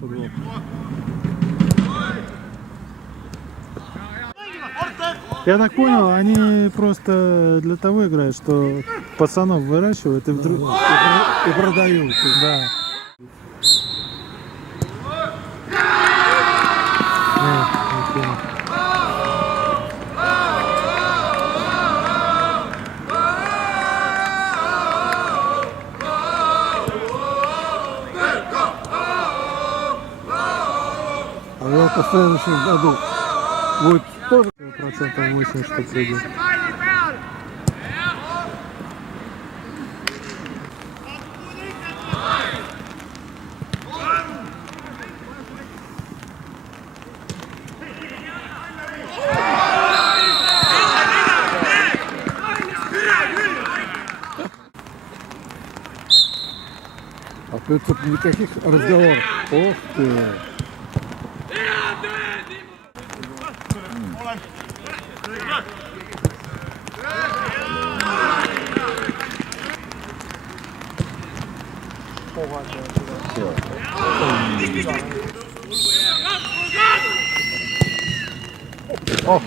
Футбол. Я так понял, они просто для того играют, что пацанов выращивают и вдруг И продают. да. А вот в следующем году будет тоже. 80% что придет. А тут никаких разговоров. Ох ты. Ох.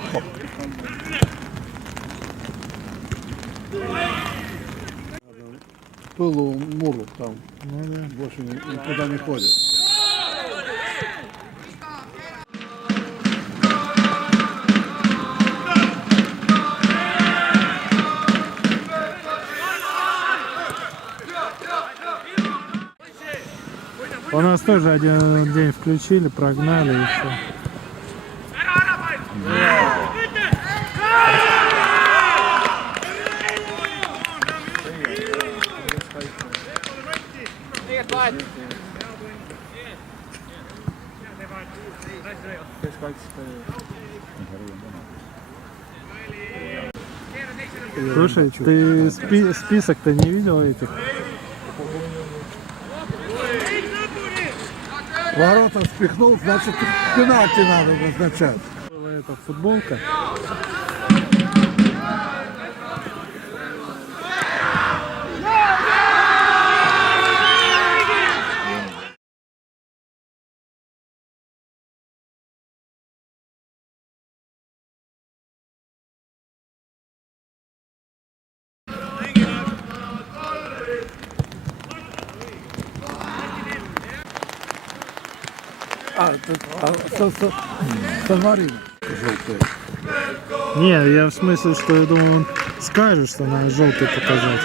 Пылу муру там. Ну да. Больше никуда не ходит. У нас тоже один день включили, прогнали и все. Слушай, ты список-то не видел этих? Ворота спихнул, значит пенальти надо назначать. Была эта футболка. Сан-Марино желтый. Не, я в смысле, что я думал, он скажет, что надо желтый показать.